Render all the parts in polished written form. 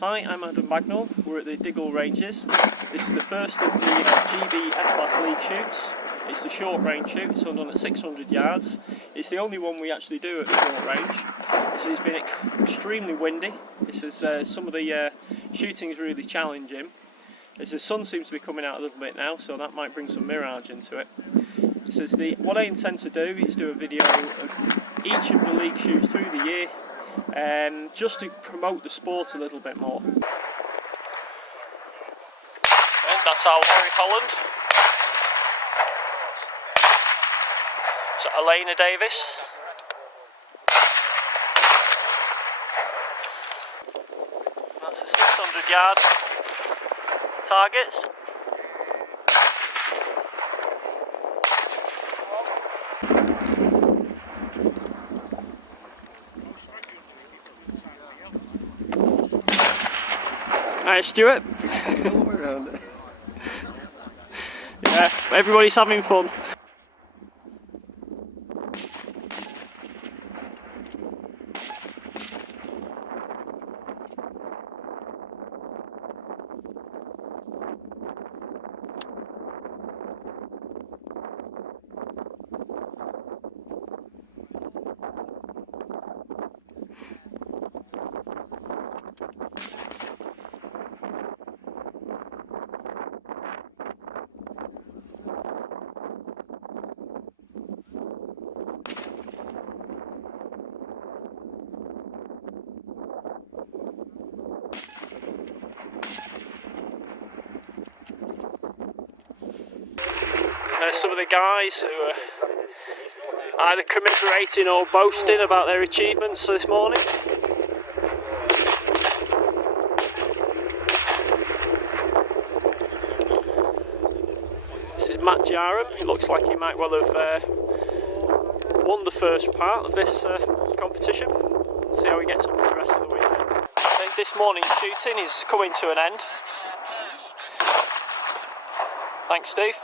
Hi, I'm Adam Bagnall. We're at the Diggle ranges. This is the first of the GB F-Class League shoots. It's the short range shoot, it's done at 600 yards. It's the only one we actually do at short range. It's been extremely windy. Some of the shooting is really challenging. The sun seems to be coming out a little bit now, so that might bring some mirage into it. What I intend to do is do a video of each of the league shoots through the year, just to promote the sport a little bit more. And that's our Laurie Holland. It's Elena Davis. That's the 600 yard targets. Alright, Stuart. Yeah, everybody's having fun. Some of the guys who are either commiserating or boasting about their achievements this morning. This is Matt Jarham. He looks like he might well have won the first part of this competition. See how he gets on for the rest of the weekend. I think this morning's shooting is coming to an end. Thanks, Steve.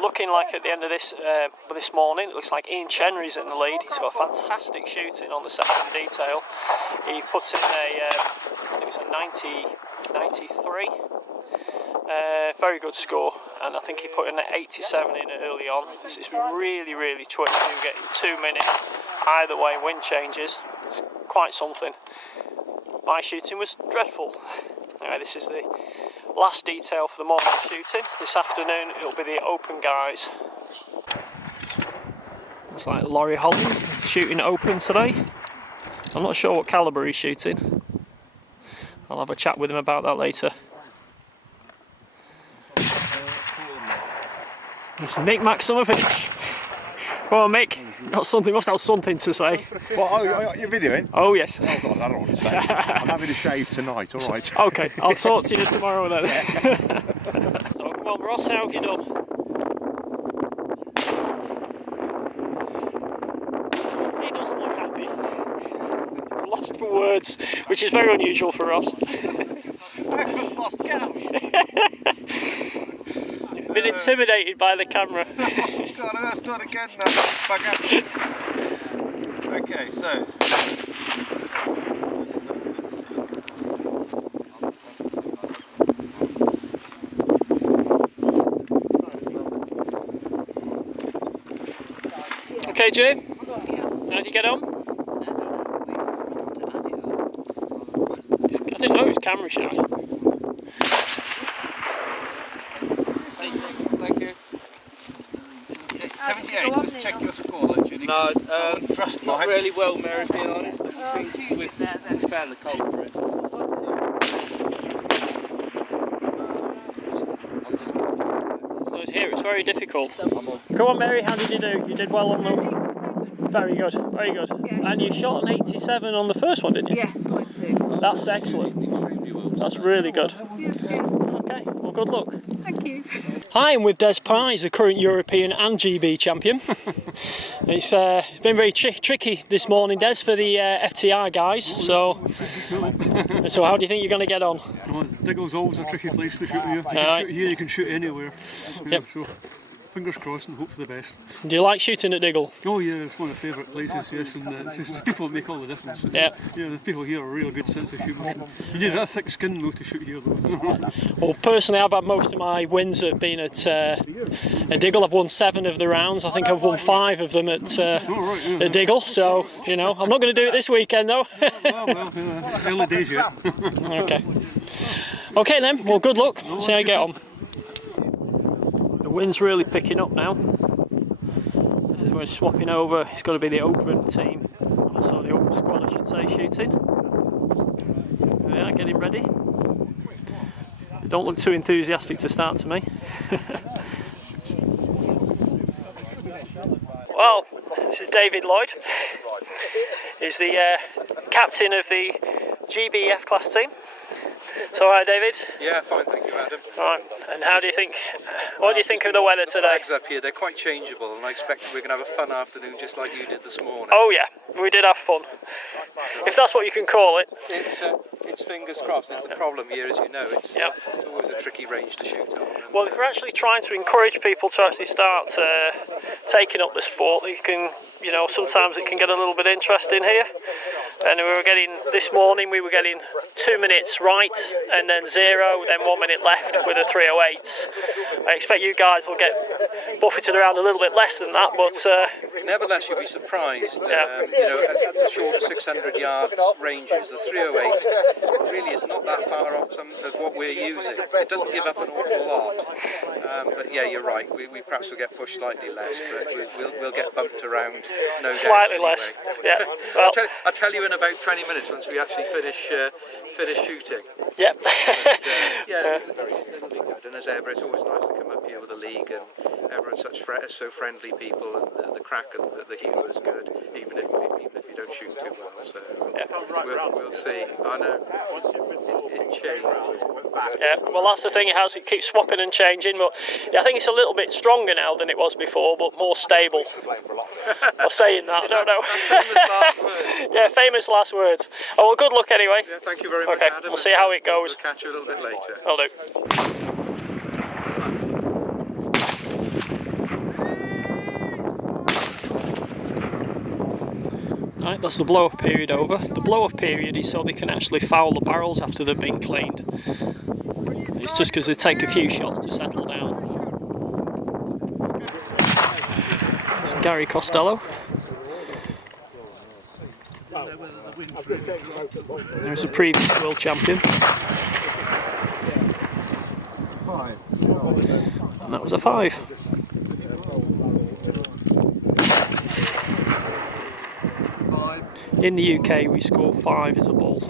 Looking like at the end of this morning, it looks like Ian Chenry's in the lead. He's got fantastic shooting on the second detail. He put in I think it was a 93. Very good score, and I think he put in an 87 in early on. So it's been really, really twisty. We're getting 2 minute either way wind changes. It's quite something. My shooting was dreadful. Anyway, this is the last detail for the morning shooting. This afternoon it'll be the open guys. Looks like Laurie Holland shooting open today. I'm not sure what calibre he's shooting. I'll have a chat with him about that later. It's Mick Maximovic. Well, Mick, must have something to say. Well, you're videoing? Oh, yes. Oh, God, I don't want to say. I'm having a shave tonight, alright? Okay, I'll talk to you tomorrow then. So, come on, Ross, how have you done? He doesn't look happy. He's lost for words, which is very unusual for Ross. I've lost count. Been intimidated by the camera. Oh, God, I must start again now. Okay, so. Okay, Jay, how'd you get on? I didn't know it was camera shy. Thank you. 78, just check your score, don't you? No, not really well, Mary, to be honest. We've found the culprit. So it's here, it's very difficult. Come on, Mary, how did you do? You did well on the... Very good, very good. Yeah. And you shot an 87 on the first one, didn't you? Yeah, mine too. That's excellent. That's really good. Okay, well, good luck. Thank you. Hi, I'm with Des Pye, the current European and GB champion. It's been very tricky this morning, Des, for the FTR guys. So how do you think you're going to get on? Diggle's always a tricky place to shoot here. You can shoot here, you can shoot anywhere. Yep. So fingers crossed and hope for the best. Do you like shooting at Diggle? Oh yeah, it's one of my favourite places, yes, and it's the people that make all the difference. Yeah. Yeah, the people here are a real good sense of humour. You need a thick skin though to shoot here though. Well, personally, I've had most of my wins at being at Diggle. I've won 7 of the rounds. I think I've won 5 of them at at Diggle. So, you know, I'm not going to do it this weekend though. well, early days yet. Okay. Okay then. Well, good luck. See how you get on. The wind's really picking up now. This is when it's swapping over. It's got to be the open team, so the open squad, I should say, shooting. Yeah, getting ready. Don't look too enthusiastic to start to me. Well, this is David Lloyd. He's the captain of the GB F-class team. So, alright, David? Yeah, fine, thank you, Adam. Alright, and how do you think, what do you think of the weather today? Flags up here, they're quite changeable, and I expect we're going to have a fun afternoon just like you did this morning. Oh yeah, we did have fun. If that's what you can call it. It's fingers crossed. It's the problem here, as you know. It's always a tricky range to shoot on. Well, if we're actually trying to encourage people to actually start taking up the sport, you can, you know, sometimes it can get a little bit interesting here. And this morning we were getting 2 minutes right, and then 0, then 1 minute left with a 3:08. I expect you guys will get buffeted around a little bit less than that, but nevertheless, you'll be surprised. Yeah. You know, at the shorter 600 yards ranges, the 3:08 really is not that far off some of what we're using. It doesn't give up an awful lot. But yeah, you're right. We perhaps will get pushed slightly less, but we'll get bumped around. No slightly doubt, less. anyway. Yeah. Well, I'll tell you in about 20 minutes once we actually finish shooting. yeah. Yeah, it'll be good. And as ever, it's always nice to come up here with the league, and everyone's so friendly people, and the crack and the humour is good, even if you don't shoot too well. So we'll see. I know it changed. Yeah, well that's the thing, it keeps swapping and changing, but I think it's a little bit stronger now than it was before, but more stable. I'm saying that, I don't know. That's famous last word. Yeah, famous last words. Oh well, good luck anyway. Yeah, thank you very much, Okay, Adam. we'll see how it goes. We'll catch you a little bit later. I'll do. Right, that's the blow-off period over. The blow-off period is so they can actually foul the barrels after they've been cleaned. It's just because they take a few shots to settle down. It's Gary Costello. There's a previous world champion. And that was a 5. In the UK we score 5 as a ball.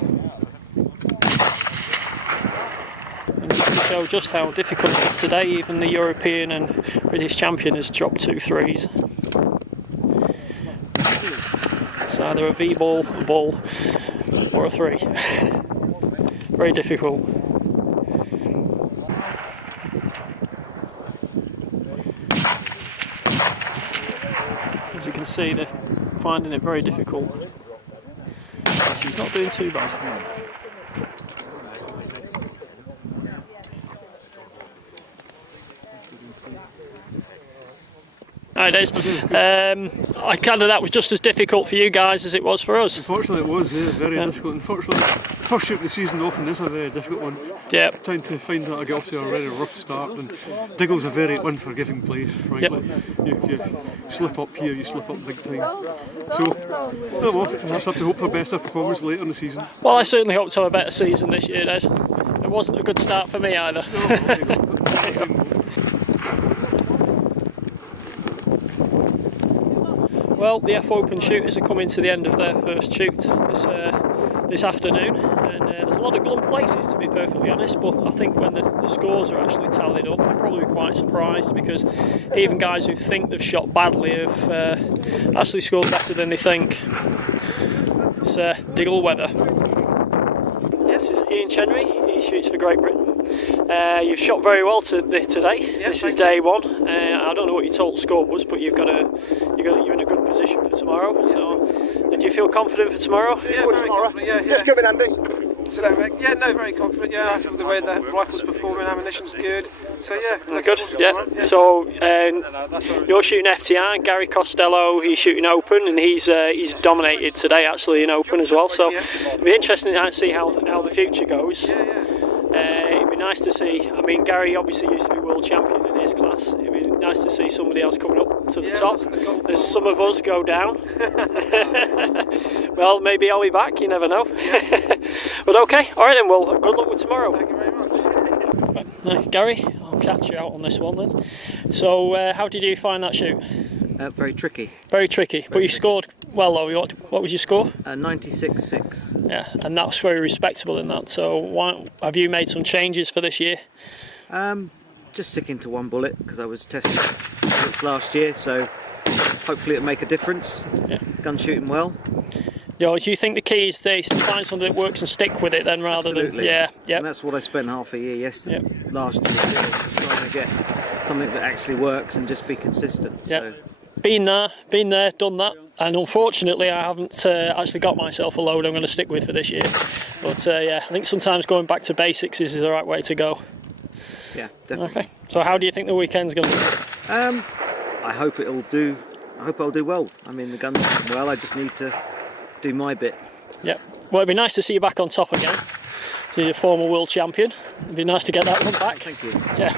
And just to show just how difficult it is today, even the European and British champion has dropped 2 threes. It's either a V ball, a ball, or a 3. Very difficult. As you can see, they're finding it very difficult. He's not doing too bad. Hi Des. I gather that was just as difficult for you guys as it was for us. Unfortunately it was, yeah, it was very difficult. Unfortunately, first shoot of the season often is a very difficult one. Yeah. Trying to find that I get off to a very rough start, and Diggle's a very unforgiving place, frankly. Yep. If you slip up here, you slip up big time. So, oh well, just have to hope for a better performance later in the season. Well, I certainly hope to have a better season this year, Des. It wasn't a good start for me either. Well, the F Open shooters are coming to the end of their first shoot this afternoon, and there's a lot of glum places, to be perfectly honest, but I think when the scores are actually tallied up, I'm probably quite surprised, because even guys who think they've shot badly have actually scored better than they think. It's Diggle weather. This is Ian Chenry, he shoots for Great Britain. You've shot very well today. This is day 1. I don't know what your total score was, but you're in a good position for tomorrow. So, do you feel confident for tomorrow? Yeah, very confident. Yeah. Let's go in, Andy. So that, yeah, no, very confident. Yeah, I feel the way the rifle's performing, ammunition's good. So yeah, looking Good. forward to Yeah. tomorrow, yeah. So you're shooting FTR, and Gary Costello, he's shooting open, and he's dominated today actually in open as well. So it'll be interesting to see how the future goes. It'd be nice to see. I mean, Gary obviously used to be world champion in his class. It'd be nice to see somebody else coming up to the top. As some of us go down. Well, maybe I'll be back. You never know. But okay, all right then. Well, good luck with tomorrow. Thank you very much. Right, Gary, I'll catch you out on this one then. So, how did you find that shoot? Very tricky. Very tricky. But you scored well though. What was your score? 96.6. Yeah, and that's very respectable in that. So, why have you made some changes for this year? Just sticking to one bullet because I was testing bullets last year, so hopefully it'll make a difference. Yeah. Gun shooting well. Do you think the key is to find something that works and stick with it then rather Absolutely. than And that's what I spent half a year last year, just trying to get something that actually works and just be consistent. So. Been there, done that, and unfortunately I haven't actually got myself a load I'm going to stick with for this year. But yeah, I think sometimes going back to basics is the right way to go. Yeah, definitely. Okay. So how do you think the weekend's going to be? I hope it'll do. I hope I'll do well. I mean, the gun's doing well. I just need to do my bit. Yeah. Well, it'd be nice to see you back on top again. So you're a former world champion. It'd be nice to get that one back. Thank you. Yeah.